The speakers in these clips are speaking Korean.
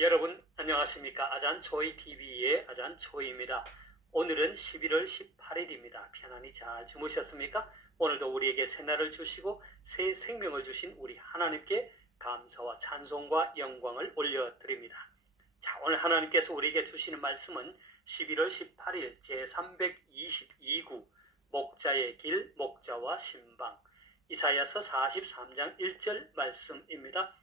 여러분 안녕하십니까? 아잔초이TV의 아잔초이입니다. 오늘은 11월 18일입니다. 편안히 잘 주무셨습니까? 오늘도 우리에게 새날을 주시고 새 생명을 주신 우리 하나님께 감사와 찬송과 영광을 올려드립니다. 자, 오늘 하나님께서 우리에게 주시는 말씀은 11월 18일 제322구 목자의 길, 목자와 신방, 이사야서 43장 1절 말씀입니다.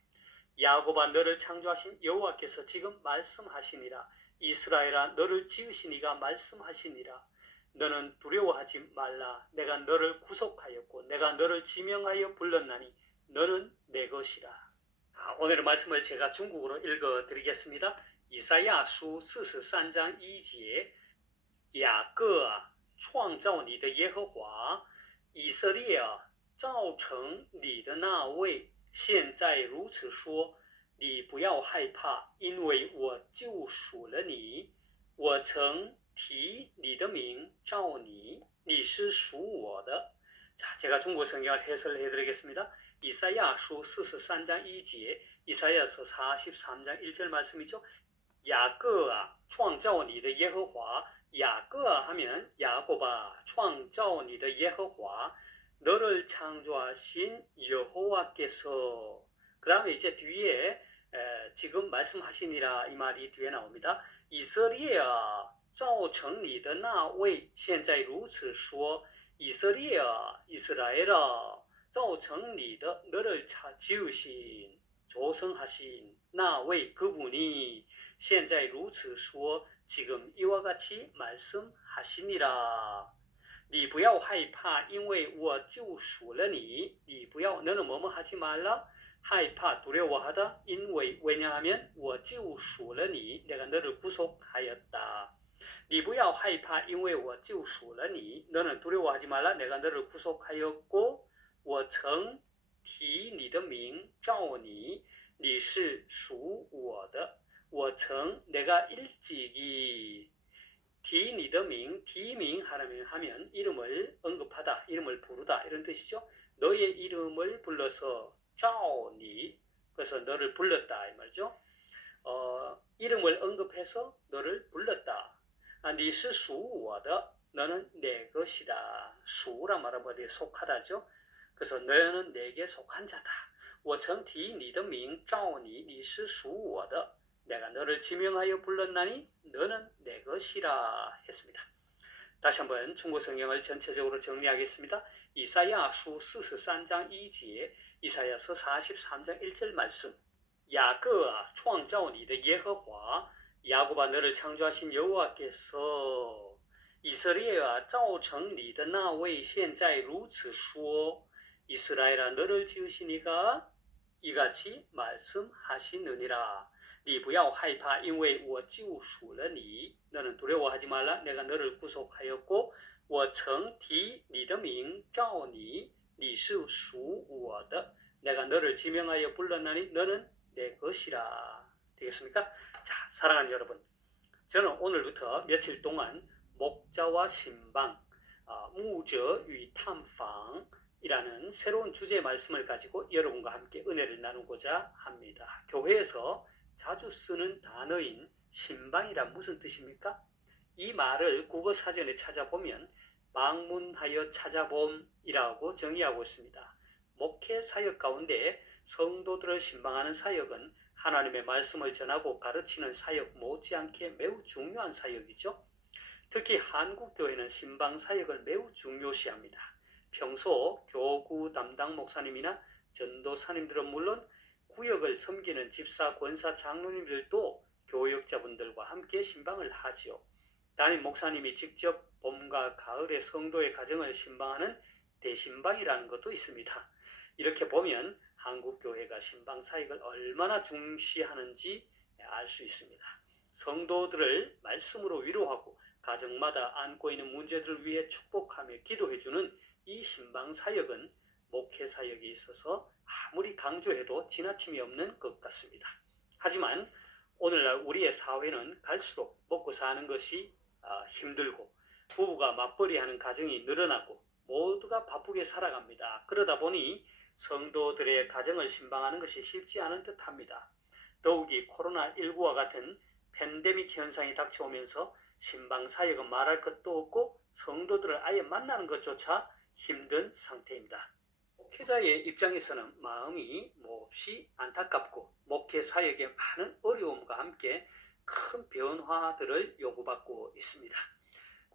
야곱아, 너를 창조하신 여호와께서 지금 말씀하시니라. 이스라엘아, 너를 지으신 이가 말씀하시니라. 너는 두려워하지 말라. 내가 너를 구속하였고 내가 너를 지명하여 불렀나니 너는 내 것이라. 오늘의 말씀을 제가 중국어로 읽어드리겠습니다. 이사야수 43장 2节 雅各啊，创造你的耶和华，以色列啊，造成你的那位，现在如此说，你不要害怕，因为我救赎了你，我曾提你的名召你，你是属我的。 자, 제가 중국 성경을 해설을 해드리겠습니다. 이사야수 43장 2제, 이사야서 43장 1절 말씀이죠. 雅各啊，创造你的耶和华。 야곱아 하면 야곱아, 创造你的耶和华, 너를 창조하신 여호와께서. 그 다음에 이제 뒤에 지금 말씀하시니라 이 말이 뒤에 나옵니다. 이스라엘아, 造成你的那位现在如此说. 이스라엘아, 이스라엘아, 造成你的 너를 지으신, 조성하신 那位 그분이 现在如此说 지금 이와 같이 말씀하시니라. 你不要害怕，因为我救赎了你。你不要 너는 뭐뭐 하지 말라. 害怕 두려워하다. 因为 왜냐하면 我救赎了你 내가 너를 구속하였다. 你不要害怕，因为我救赎了你。 너는 두려워하지 말라. 내가 너를 구속하였고 我曾提你的名召你，你是属我的。 我曾 내가 일찍이 티你的名, 티밍 하면 이름을 언급하다, 이름을 부르다 이런 뜻이죠. 너의 이름을 불러서 召你, 그래서 너를 불렀다 이 말이죠. 이름을 언급해서 너를 불렀다. 你是属我的, 너는 내 것이다. 수란 말은 뭐에 속하다죠. 그래서 너는 내게 속한 자다. 我曾提你的名召你，你是属我的。 내가 너를 지명하여 불렀나니 너는 내 것이라 했습니다. 다시 한번 중국 성경을 전체적으로 정리하겠습니다. 이사야수 43장 2제, 이사야서 43장 1절 말씀. 야곱아, 创造你的耶和华, 야곱아, 너를 창조하신 여호와께서, 이스라엘아, 造成你的那位现在如此说, 이스라엘아, 너를 지으신 이가 이같이 말씀하시느니라. 你不要害怕，因为我救赎了你。 너는 두려워하지 말라. 내가 너를 구속하였고 我曾提你的名召你，你是属我的。 내가 너를 지명하여 불렀나니 너는 내 것이라. 되겠습니까? 자, 사랑하는 여러분, 저는 오늘부터 며칠 동안 목자와 신방, 牧者与探访이라는 새로운 주제의 말씀을 가지고 여러분과 함께 은혜를 나누고자 합니다. 교회에서 자주 쓰는 단어인 신방이란 무슨 뜻입니까? 이 말을 국어 사전에 찾아보면 방문하여 찾아봄이라고 정의하고 있습니다. 목회 사역 가운데 성도들을 신방하는 사역은 하나님의 말씀을 전하고 가르치는 사역 못지않게 매우 중요한 사역이죠. 특히 한국교회는 신방 사역을 매우 중요시합니다. 평소 교구 담당 목사님이나 전도사님들은 물론 구역을 섬기는 집사, 권사, 장로님들도 교역자분들과 함께 신방을 하지요. 담임 목사님이 직접 봄과 가을에 성도의 가정을 신방하는 대신방이라는 것도 있습니다. 이렇게 보면 한국교회가 신방 사역을 얼마나 중시하는지 알 수 있습니다. 성도들을 말씀으로 위로하고 가정마다 안고 있는 문제들을 위해 축복하며 기도해주는 이 신방 사역은 목회 사역에 있어서 아무리 강조해도 지나침이 없는 것 같습니다. 하지만 오늘날 우리의 사회는 갈수록 먹고 사는 것이 힘들고 부부가 맞벌이하는 가정이 늘어나고 모두가 바쁘게 살아갑니다. 그러다 보니 성도들의 가정을 신방하는 것이 쉽지 않은 듯합니다. 더욱이 코로나19와 같은 팬데믹 현상이 닥쳐오면서 신방사역은 말할 것도 없고 성도들을 아예 만나는 것조차 힘든 상태입니다. 목회자의 입장에서는 마음이 몹시 안타깝고 목회 사역에 많은 어려움과 함께 큰 변화들을 요구받고 있습니다.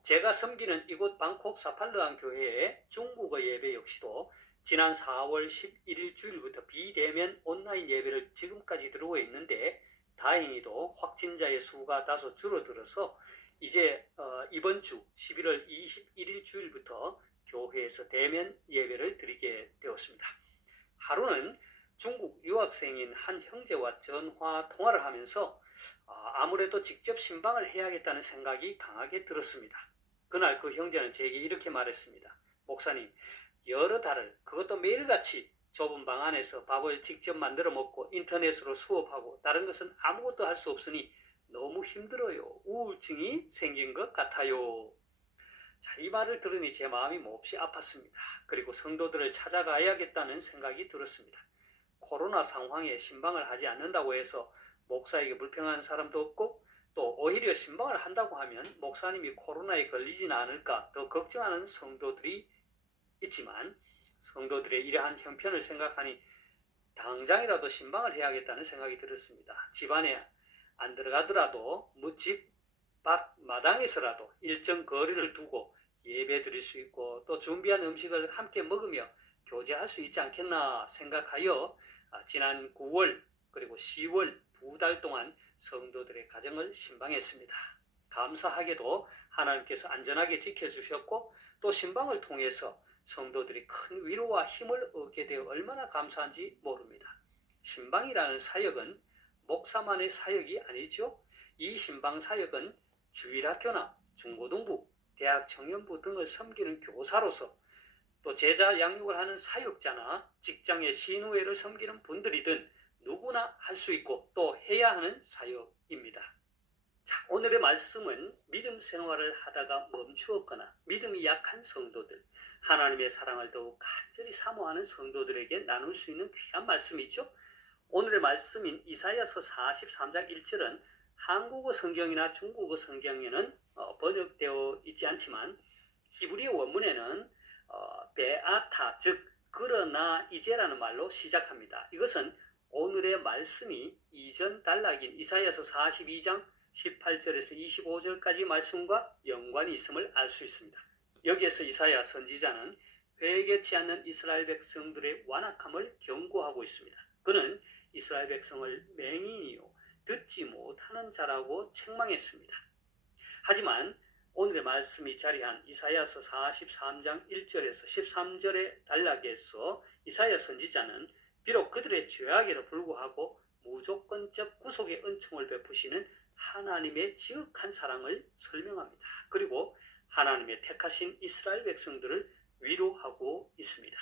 제가 섬기는 이곳 방콕 사팔르안 교회의 중국어 예배 역시도 지난 4월 11일 주일부터 비대면 온라인 예배를 지금까지 들어오고 있는데 다행히도 확진자의 수가 다소 줄어들어서 이제 이번 주 11월 21일 주일부터 교회에서 대면 예배를 드리게 되었습니다. 하루는 중국 유학생인 한 형제와 전화 통화를 하면서 아무래도 직접 신방을 해야겠다는 생각이 강하게 들었습니다. 그날 그 형제는 제게 이렇게 말했습니다. 목사님, 여러 달을 그것도 매일같이 좁은 방 안에서 밥을 직접 만들어 먹고 인터넷으로 수업하고 다른 것은 아무것도 할 수 없으니 너무 힘들어요. 우울증이 생긴 것 같아요. 자, 이 말을 들으니 제 마음이 몹시 아팠습니다. 그리고 성도들을 찾아가야겠다는 생각이 들었습니다. 코로나 상황에 신방을 하지 않는다고 해서 목사에게 불평하는 사람도 없고 또 오히려 신방을 한다고 하면 목사님이 코로나에 걸리지는 않을까 더 걱정하는 성도들이 있지만 성도들의 이러한 형편을 생각하니 당장이라도 신방을 해야겠다는 생각이 들었습니다. 집안에 안 들어가더라도 집 밖 마당에서라도 일정 거리를 두고 예배 드릴 수 있고 또 준비한 음식을 함께 먹으며 교제할 수 있지 않겠나 생각하여 지난 9월 그리고 10월 2달 동안 성도들의 가정을 신방했습니다. 감사하게도 하나님께서 안전하게 지켜주셨고 또 신방을 통해서 성도들이 큰 위로와 힘을 얻게 되어 얼마나 감사한지 모릅니다. 신방이라는 사역은 목사만의 사역이 아니죠. 이 신방 사역은 주일학교나 중고등부, 대학 청년부 등을 섬기는 교사로서 또 제자 양육을 하는 사역자나 직장의 시누이를 섬기는 분들이든 누구나 할 수 있고 또 해야 하는 사역입니다. 자, 오늘의 말씀은 믿음 생활을 하다가 멈추었거나 믿음이 약한 성도들, 하나님의 사랑을 더욱 간절히 사모하는 성도들에게 나눌 수 있는 귀한 말씀이죠. 오늘의 말씀인 이사야서 43장 1절은 한국어 성경이나 중국어 성경에는 번역되어 있지 않지만 히브리어 원문에는 베아타 즉 그러나 이제라는 말로 시작합니다. 이것은 오늘의 말씀이 이전 단락인 이사야서 42장 18절에서 25절까지 말씀과 연관이 있음을 알 수 있습니다. 여기에서 이사야 선지자는 회개치 않는 이스라엘 백성들의 완악함을 경고하고 있습니다. 그는 이스라엘 백성을 맹인이요 듣지 못하는 자라고 책망했습니다. 하지만 오늘의 말씀이 자리한 이사야서 43장 1절에서 13절의 단락에서 이사야 선지자는 비록 그들의 죄악에도 불구하고 무조건적 구속의 은총을 베푸시는 하나님의 지극한 사랑을 설명합니다. 그리고 하나님의 택하신 이스라엘 백성들을 위로하고 있습니다.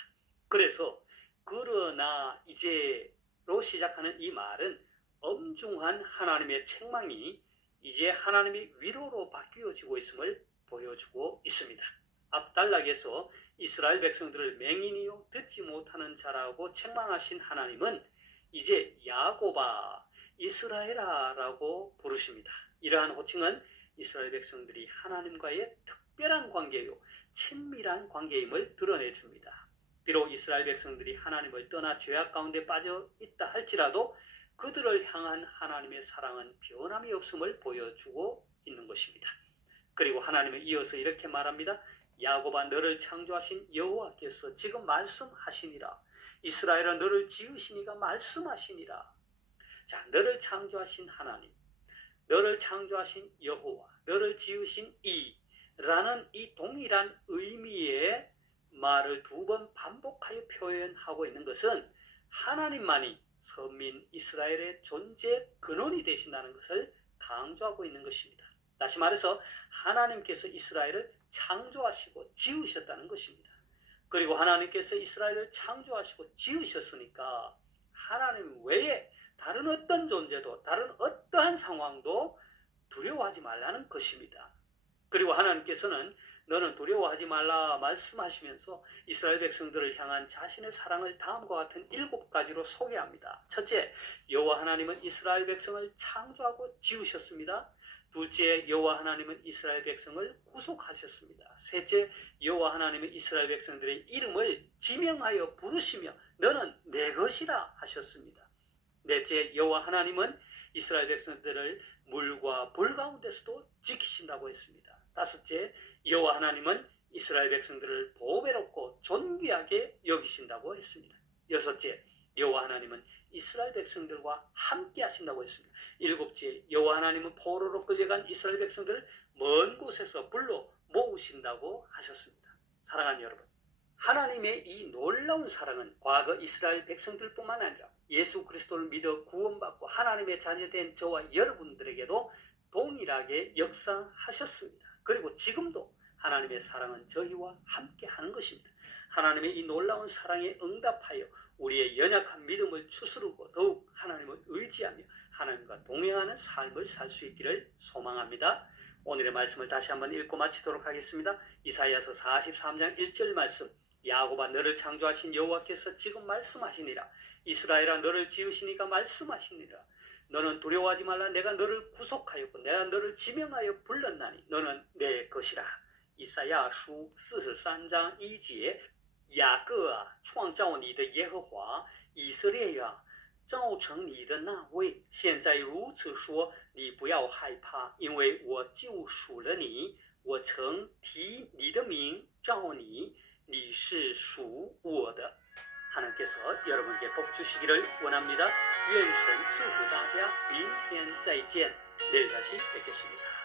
그래서 그러나 이제로 시작하는 이 말은 엄중한 하나님의 책망이 이제 하나님의 위로로 바뀌어지고 있음을 보여주고 있습니다. 앞 단락에서 이스라엘 백성들을 맹인이요 듣지 못하는 자라고 책망하신 하나님은 이제 야곱아 이스라엘아 라고 부르십니다. 이러한 호칭은 이스라엘 백성들이 하나님과의 특별한 관계요 친밀한 관계임을 드러내줍니다. 비록 이스라엘 백성들이 하나님을 떠나 죄악 가운데 빠져 있다 할지라도 그들을 향한 하나님의 사랑은 변함이 없음을 보여주고 있는 것입니다. 그리고 하나님은 이어서 이렇게 말합니다. 야곱아 너를 창조하신 여호와께서 지금 말씀하시니라. 이스라엘아 너를 지으신 이가 말씀하시니라. 자, 너를 창조하신 하나님, 너를 창조하신 여호와, 너를 지으신 이라는 이 동일한 의미의 말을 두 번 반복하여 표현하고 있는 것은 하나님만이 선민 이스라엘의 존재 근원이 되신다는 것을 강조하고 있는 것입니다. 다시 말해서 하나님께서 이스라엘을 창조하시고 지으셨다는 것입니다. 그리고 하나님께서 이스라엘을 창조하시고 지으셨으니까 하나님 외에 다른 어떤 존재도 다른 어떠한 상황도 두려워하지 말라는 것입니다. 그리고 하나님께서는 너는 두려워하지 말라 말씀하시면서 이스라엘 백성들을 향한 자신의 사랑을 다음과 같은 7가지로 소개합니다. 첫째, 여호와 하나님은 이스라엘 백성을 창조하고 지으셨습니다. 둘째, 여호와 하나님은 이스라엘 백성을 구속하셨습니다. 셋째, 여호와 하나님은 이스라엘 백성들의 이름을 지명하여 부르시며 너는 내 것이라 하셨습니다. 넷째, 여호와 하나님은 이스라엘 백성들을 물과 불 가운데서도 지키신다고 했습니다. 다섯째, 여호와 하나님은 이스라엘 백성들을 보배롭고 존귀하게 여기신다고 했습니다. 여섯째, 여호와 하나님은 이스라엘 백성들과 함께 하신다고 했습니다. 일곱째, 여호와 하나님은 포로로 끌려간 이스라엘 백성들을 먼 곳에서 불러 모으신다고 하셨습니다. 사랑하는 여러분, 하나님의 이 놀라운 사랑은 과거 이스라엘 백성들뿐만 아니라 예수 그리스도를 믿어 구원받고 하나님의 자녀된 저와 여러분들에게도 동일하게 역사하셨습니다. 그리고 지금도 하나님의 사랑은 저희와 함께 하는 것입니다. 하나님의 이 놀라운 사랑에 응답하여 우리의 연약한 믿음을 추스르고 더욱 하나님을 의지하며 하나님과 동행하는 삶을 살 수 있기를 소망합니다. 오늘의 말씀을 다시 한번 읽고 마치도록 하겠습니다. 이사야서 43장 1절 말씀. 야곱아, 너를 창조하신 여호와께서 지금 말씀하시니라. 이스라엘아, 너를 지으시니까 말씀하시니라. 너는 두려워하지 말라. 내가 너를 구속하였고 내가 너를 지명하여 불렀나니 너는 내 것이라. 이사야书43章1节，雅各啊，创造你的耶和华，以色列呀，造成你的那位，现在如此说，你不要害怕，因为我救赎了你，我曾提你的名召你，你是属我的。 하나님께서 여러분께 복 주시기를 원합니다. 愿神赐福大家，明天再见。 내일 다시 뵙겠습니다.